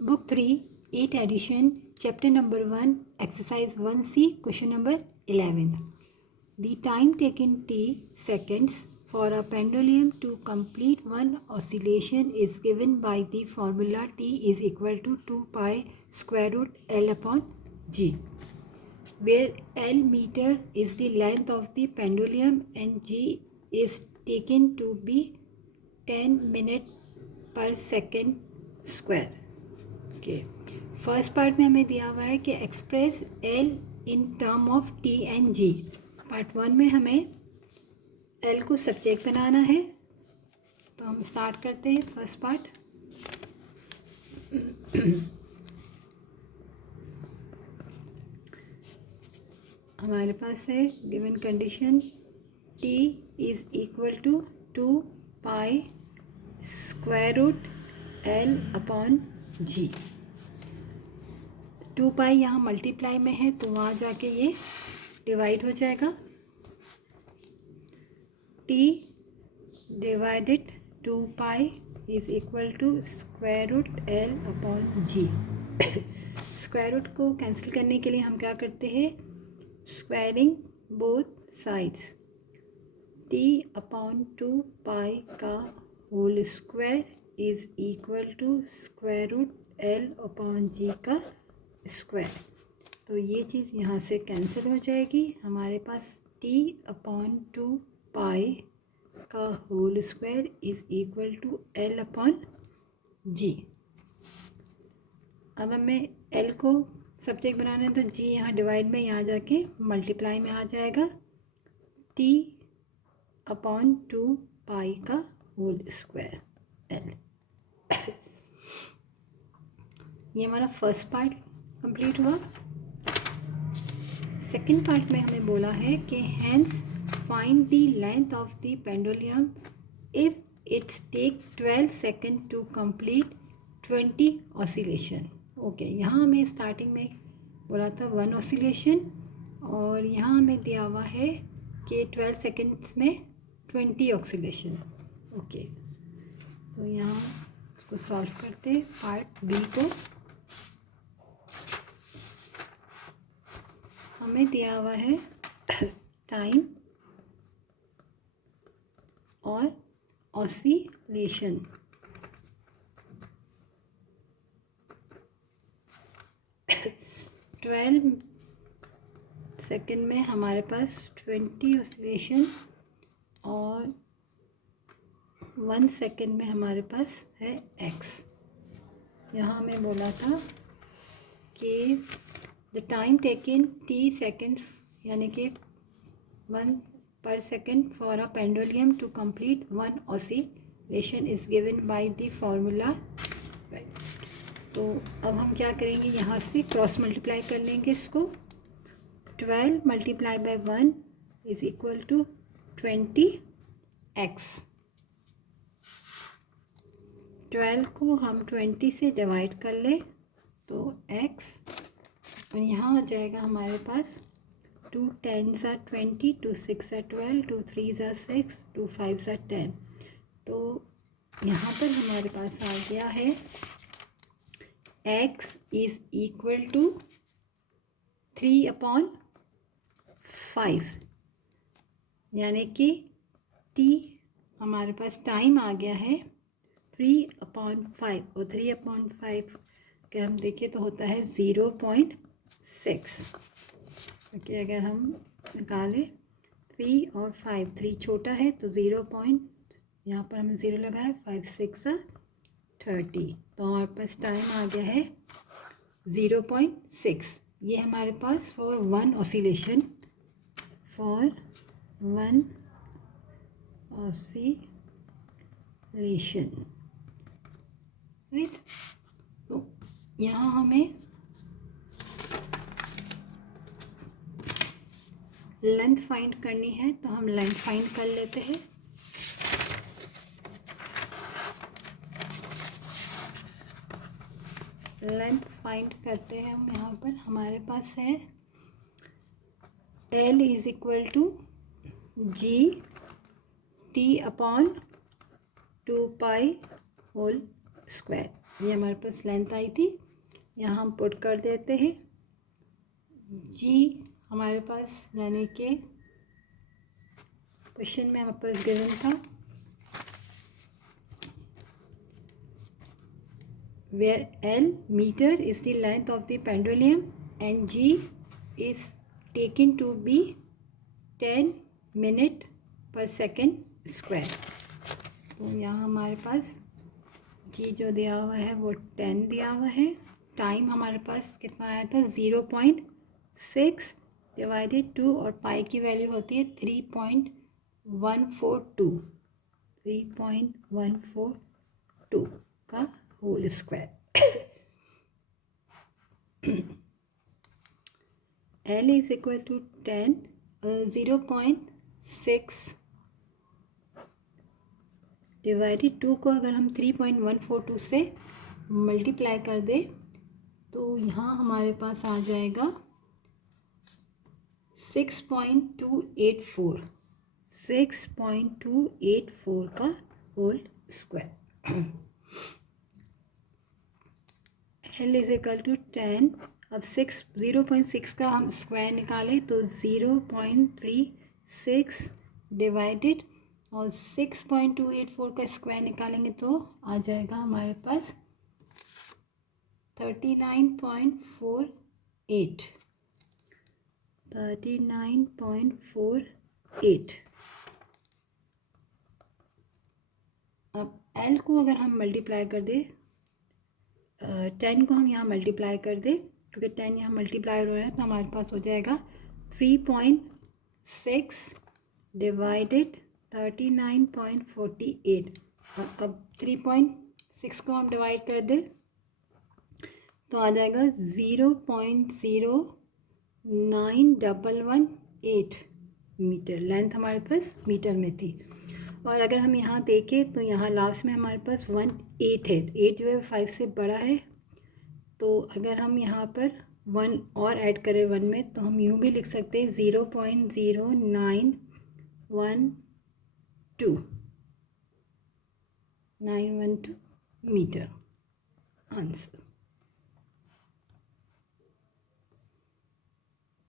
Book 3, 8th edition, chapter number 1, exercise 1C, question number 11. The time taken t seconds for a pendulum to complete one oscillation is given by the formula t is equal to 2 pi square root L upon G, where L meter is the length of the pendulum and G is taken to be 10 minutes per second square. Okay, first part में हमें दिया हुआ है कि express L in term of T and G. Part 1 में हमें L को subject बनाना है, तो हम स्टार्ट करते हैं फर्स्ट पार्ट. हमारे पास है given condition t is equal to 2 pi square root l upon g. 2 pi यहाँ मल्टीप्लाई में है तो वहाँ जाके ये डिवाइड हो जाएगा. t divided 2 pi is equal to square root l upon g. Square root को कैंसिल करने के लिए हम क्या करते हैं, squaring both sides. t upon 2 pi का whole square is equal to square root l upon g का स्क्वायर. तो ये चीज़ यहाँ से कैंसिल हो जाएगी. हमारे पास t अपॉन 2 पाई का whole square is equal to l upon g. अब हमें l को सब्जेक्ट बनाना है तो g यहाँ डिवाइड में यहाँ जाके मल्टीप्लाई में आ जाएगा. t अपॉन 2 पाई का होल स्क्वायर l. ये हमारा फर्स्ट पार्ट कंप्लीट हुआ. सेकंड पार्ट में हमें बोला है कि hence find the length of the pendulum if it's take 12 second to complete 20 oscillation. Okay, यहाँ हमें स्टार्टिंग में बोला था 1 ऑसिलेशन और यहाँ हमें दिया हुआ है कि 12 सेकंड्स में 20 ऑसिलेशन. ओके, तो यहाँ इसको सॉल्व करते हैं पार्ट बी को. हमें दिया हुआ है टाइम और ऑसिलेशन. ट्वेल्व सेकेंड में हमारे पास 20 ऑसिलेशन और 1 सेकेंड में हमारे पास है x. यहाँ हमें बोला था कि the time taken t second यानी कि 1 पर second for a pendulum to complete 1 oscillation is given by the formula. Right, तो अब हम क्या करेंगे, यहाँ से क्रॉस मल्टीप्लाई कर लेंगे इसको. 12 multiply by 1 is equal to 20x. 12 को हम 20 से डिवाइड कर ले तो x, और यहाँ आ जाएगा हमारे पास 2 10s are 20, 2 6 are 12, 2 3s are 6, 2 5s are 10. तो यहाँ पर हमारे पास आ गया है x is equal to 3 upon 5, यानी कि t हमारे पास टाइम आ गया है 3 अपॉन 5 और 3 अपॉन 5 अगर हम देखें तो होता है 0.6. क्योंकि अगर हम निकालें 3 और 5, 3 छोटा है तो 0 पॉइंट, यहाँ पर हमने 0 लगाया, 5 6 30. तो हमारे पास टाइम आ गया है 0.6. ये हमारे पास for 1 oscillation, for 1 oscillation. Right, तो यहाँ हमें लेंथ फाइंड करनी है तो हम लेंथ फाइंड कर लेते हैं. लेंथ फाइंड करते हैं हम. यहाँ पर हमारे पास है L is equal to G T upon 2 pi whole square. ये हमारे पास लेंथ आई थी, यहाँ हम पुट कर देते हैं जी हमारे पास, यानी कि क्वेश्चन में हमारे पास गिवन था where L meter is the length of the pendulum and G is taken to be 10 minute per second square। तो यहाँ हमारे पास G जो दिया हुआ है वो 10 दिया हुआ है। टाइम हमारे पास कितना आया था 0.6 डिवाइडेड 2 और पाई की वैल्यू होती है 3.142 का whole square. L is equal to 10 0.6 divided 2 को अगर हम 3.142 से मल्टीप्लाई कर दे तो यहाँ हमारे पास आ जाएगा 6.284 का whole square. L is equal to 10। अब 0.6 का हम स्क्वायर निकालें तो 0.36 डिवाइडेड और 6.284 का स्क्वायर निकालेंगे तो आ जाएगा हमारे पास 39.48। अब L को अगर हम मल्टीप्लाई कर दे 10 को हम यहाँ मल्टीप्लाई कर दे, क्योंकि 10 यहाँ मल्टीप्लाई हो रहा है तो हमारे पास हो जाएगा 3.6 डिवाइडेड 39.48। अब 3.6 को हम डिवाइड कर दे तो आ जाएगा 0.09118 मीटर। लेंथ हमारे पास मीटर में थी। और अगर हम यहाँ देखें तो यहाँ लास्ट में हमारे पास 8 है, 8 जो है 5 से बड़ा है, तो अगर हम यहाँ पर 1 और ऐड करें 1 में तो हम यूँ भी लिख सकते हैं 0.0912 मीटर आंसर।